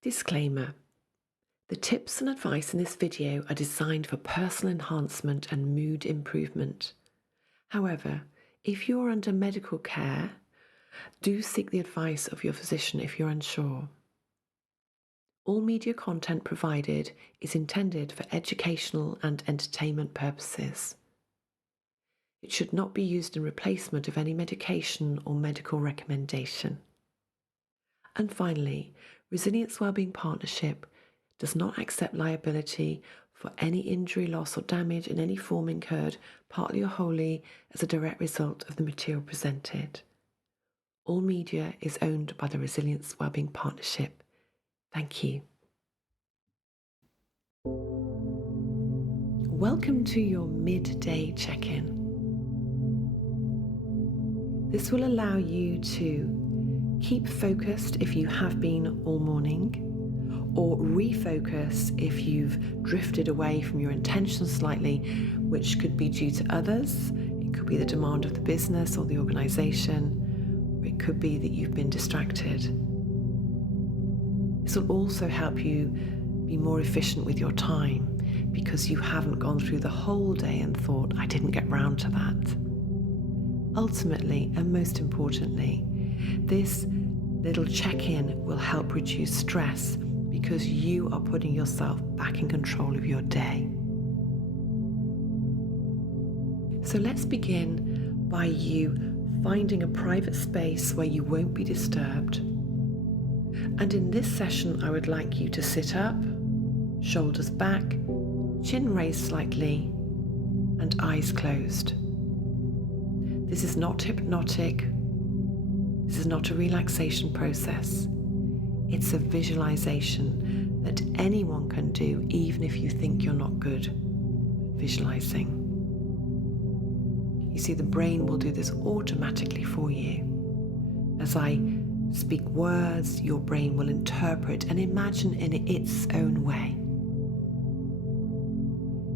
Disclaimer: the tips and advice in this video are designed for personal enhancement and mood improvement. However, if you are under medical care, do seek the advice of your physician if you're unsure. All media content provided is intended for educational and entertainment purposes. It should not be used in replacement of any medication or medical recommendation. And finally, Resilience Wellbeing Partnership does not accept liability for any injury, loss or damage in any form incurred, partly or wholly, as a direct result of the material presented. All media is owned by the Resilience Wellbeing Partnership. Thank you. Welcome to your midday check-in. This will allow you to keep focused if you have been all morning, or refocus if you've drifted away from your intention slightly, which could be due to others. It could be the demand of the business or the organization, or it could be that you've been distracted. This will also help you be more efficient with your time because you haven't gone through the whole day and thought, I didn't get round to that. Ultimately, and most importantly, this little check-in will help reduce stress because you are putting yourself back in control of your day. So let's begin by you finding a private space where you won't be disturbed. And in this session, I would like you to sit up, shoulders back, chin raised slightly, and eyes closed. This is not hypnotic. This is not a relaxation process. It's a visualization that anyone can do, even if you think you're not good at visualizing. You see, the brain will do this automatically for you. As I speak words, your brain will interpret and imagine in its own way.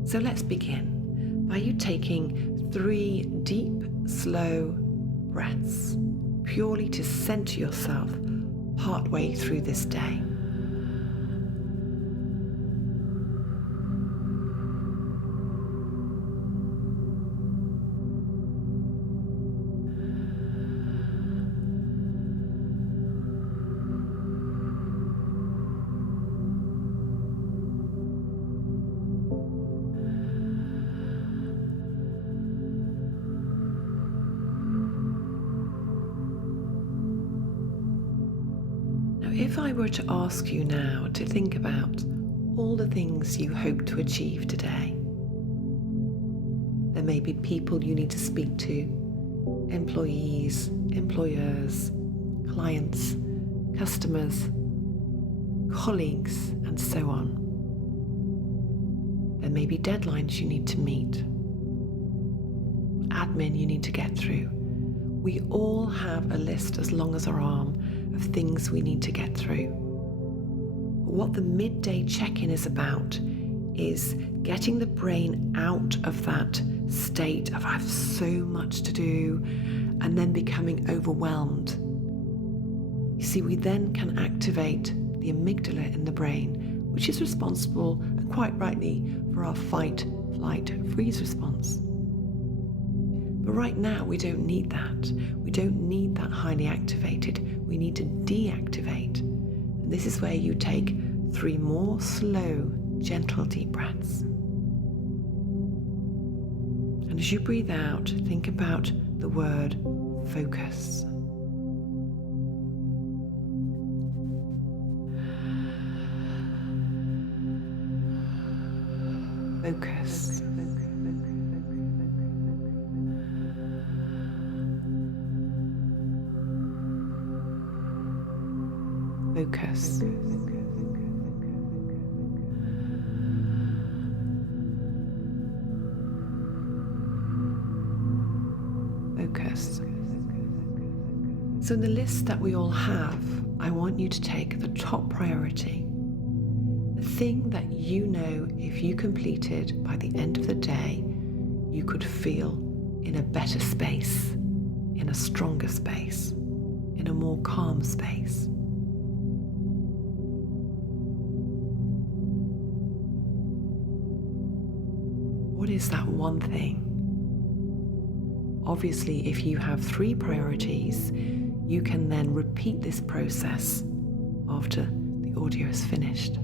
So let's begin by you taking 3 deep, slow breaths, purely to center yourself partway through this day. If I were to ask you now to think about all the things you hope to achieve today, there may be people you need to speak to, employees, employers, clients, customers, colleagues, and so on. There may be deadlines you need to meet, admin you need to get through. We all have a list as long as our arm of things we need to get through. But what the midday check-in is about is getting the brain out of that state of I have so much to do and then becoming overwhelmed. You see, we then can activate the amygdala in the brain, which is responsible, and quite rightly, for our fight, flight, freeze response. But right now, we don't need that. We don't need that highly activated. We need to deactivate. And this is where you take 3 more slow, gentle, deep breaths. And as you breathe out, think about the word focus. Focus. Focus. Focus. So in the list that we all have, I want you to take the top priority. The thing that you know if you completed by the end of the day, you could feel in a better space, in a stronger space, in a more calm space. What is that one thing? Obviously, if you have 3 priorities, you can then repeat this process after the audio is finished.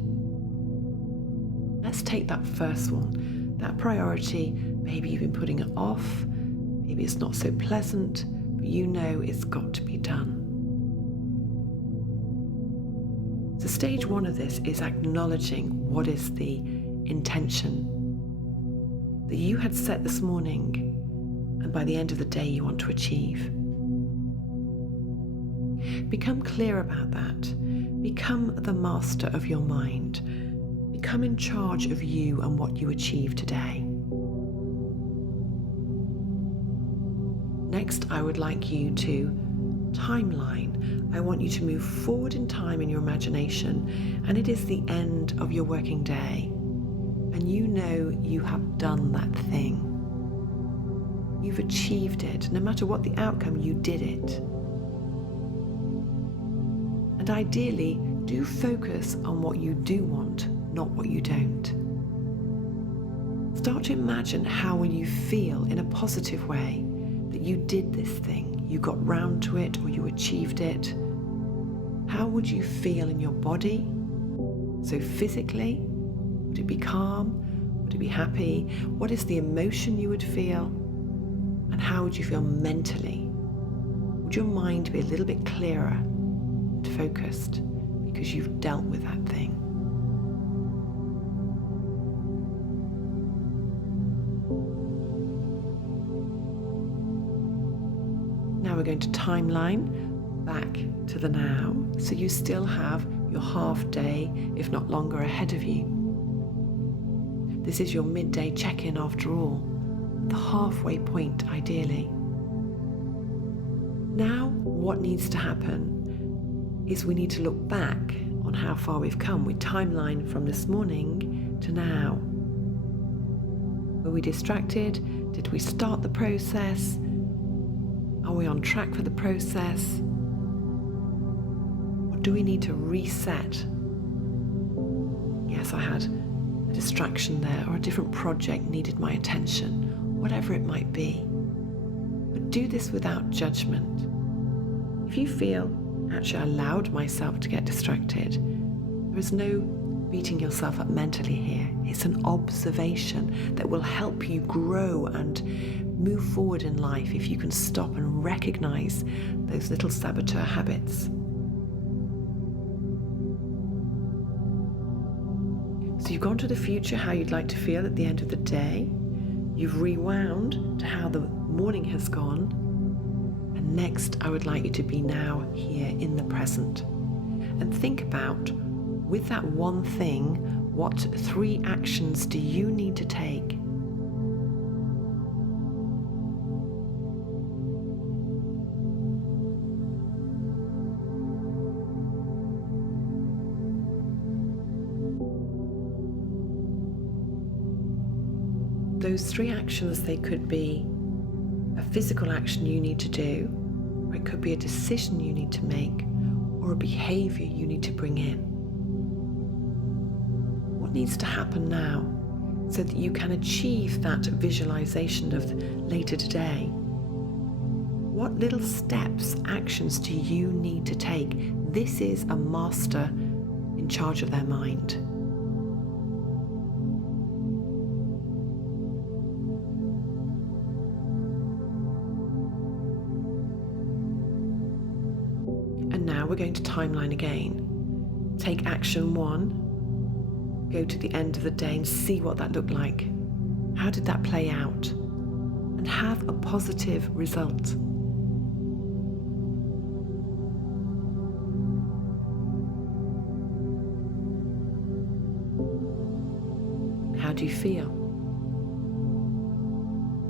Let's take that first one. That priority, maybe you've been putting it off, maybe it's not so pleasant, but you know it's got to be done. So stage 1 of this is acknowledging what is the intention that you had set this morning and by the end of the day you want to achieve. Become clear about that. Become the master of your mind. Become in charge of you and what you achieve today. Next, I would like you to timeline. I want you to move forward in time in your imagination, and it is the end of your working day. And you know you have done that thing. You've achieved it. No matter what the outcome, you did it. And ideally, do focus on what you do want, not what you don't. Start to imagine how will you feel in a positive way that you did this thing, you got round to it or you achieved it. How would you feel in your body? So physically, would it be calm? Would it be happy? What is the emotion you would feel? And how would you feel mentally? Would your mind be a little bit clearer and focused because you've dealt with that thing? Now we're going to timeline back to the now, so you still have your half day, if not longer, ahead of you. This is your midday check-in after all, the halfway point ideally. Now what needs to happen is we need to look back on how far we've come. We timeline from this morning to now. Were we distracted? Did we start the process? Are we on track for the process? Or do we need to reset? Yes, I had a distraction there, or a different project needed my attention, whatever it might be. But do this without judgment. If you feel, actually I allowed myself to get distracted, there is no beating yourself up mentally here. It's an observation that will help you grow and move forward in life if you can stop and recognize those little saboteur habits. So you've gone to the future, how you'd like to feel at the end of the day. You've rewound to how the morning has gone. And next, I would like you to be now here in the present. And think about, with that one thing, what 3 actions do you need to take? Those 3 actions, they could be a physical action you need to do, or it could be a decision you need to make, or a behavior you need to bring in. What needs to happen now so that you can achieve that visualization of later today? What little steps, actions do you need to take? This is a master in charge of their mind. And now we're going to timeline again. Take action 1, go to the end of the day and see what that looked like. How did that play out? And have a positive result. How do you feel?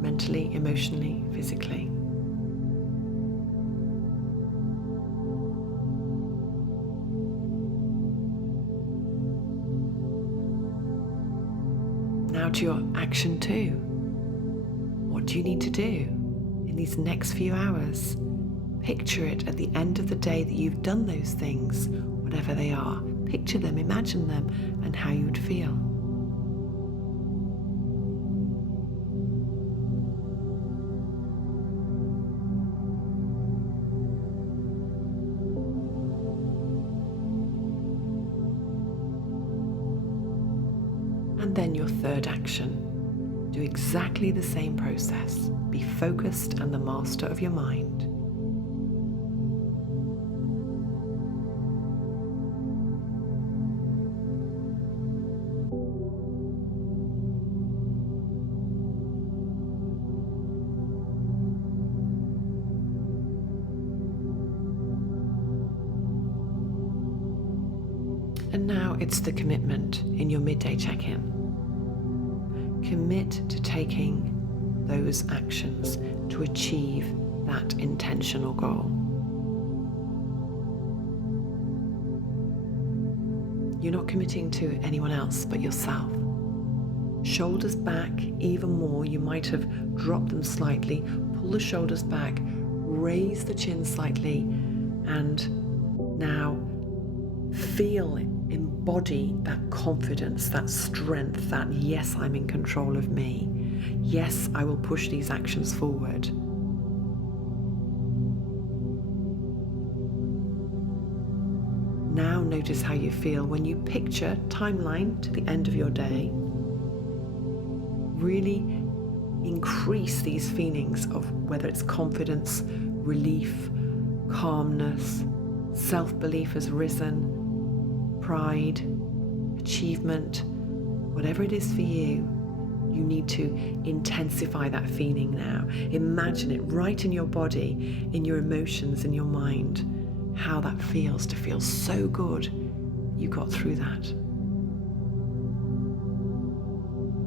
Mentally, emotionally, physically. Now to your action 2. What do you need to do in these next few hours? Picture it at the end of the day that you've done those things, whatever they are. Picture them, imagine them, and how you would feel. And then your third action. Do exactly the same process. Be focused and the master of your mind. And now it's the commitment in your midday check-in. Commit to taking those actions to achieve that intentional goal. You're not committing to anyone else but yourself. Shoulders back even more. You might have dropped them slightly. Pull the shoulders back, raise the chin slightly, and now embody that confidence, that strength, that yes, I'm in control of me. Yes, I will push these actions forward. Now notice how you feel when you picture timeline to the end of your day. Really increase these feelings of whether it's confidence, relief, calmness, self-belief has risen, pride, achievement, whatever it is for you, you need to intensify that feeling now. Imagine it right in your body, in your emotions, in your mind, how that feels to feel so good you got through that.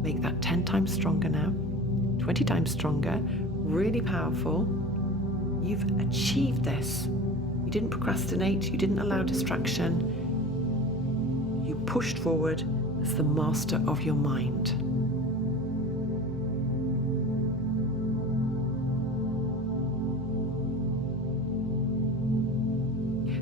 Make that 10 times stronger now, 20 times stronger, really powerful. You've achieved this. You didn't procrastinate, you didn't allow distraction. You pushed forward as the master of your mind.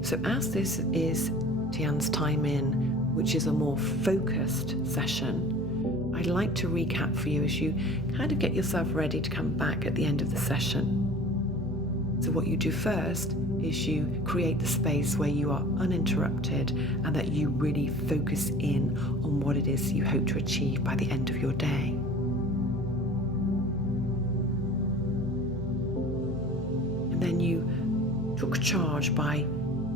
So as this is Tianne's time in, which is a more focused session, I'd like to recap for you as you kind of get yourself ready to come back at the end of the session. So what you do first is you create the space where you are uninterrupted and that you really focus in on what it is you hope to achieve by the end of your day. And then you took charge by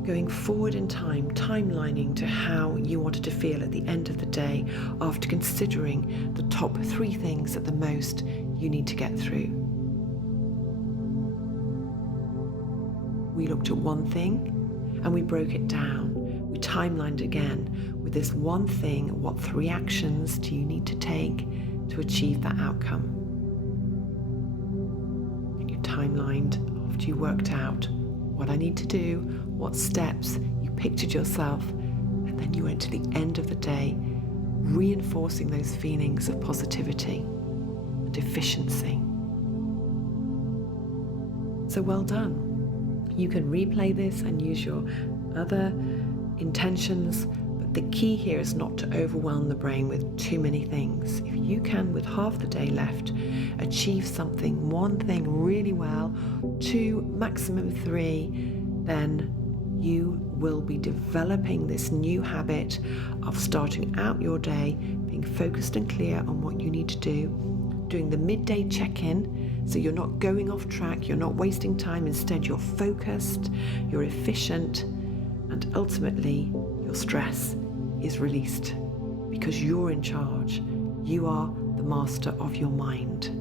going forward in time, timelining to how you wanted to feel at the end of the day after considering the top 3 things at the most you need to get through. We looked at one thing and we broke it down. We timelined again with this one thing. What 3 actions do you need to take to achieve that outcome? And you timelined after you worked out what I need to do, what steps, you pictured yourself, and then you went to the end of the day reinforcing those feelings of positivity and efficiency. So well done. You can replay this and use your other intentions, but the key here is not to overwhelm the brain with too many things. If you can, with half the day left, achieve something, one thing really well, 2, maximum 3, then you will be developing this new habit of starting out your day, being focused and clear on what you need to do, doing the midday check-in, so you're not going off track, you're not wasting time, instead you're focused, you're efficient, and ultimately your stress is released because you're in charge. You are the master of your mind.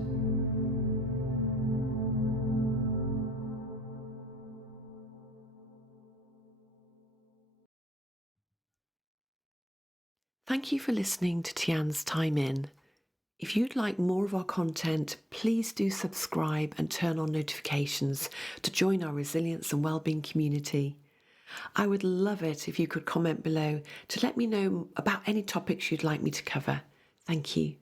Thank you for listening to Tianne's Time In. If you'd like more of our content, please do subscribe and turn on notifications to join our resilience and wellbeing community. I would love it if you could comment below to let me know about any topics you'd like me to cover. Thank you.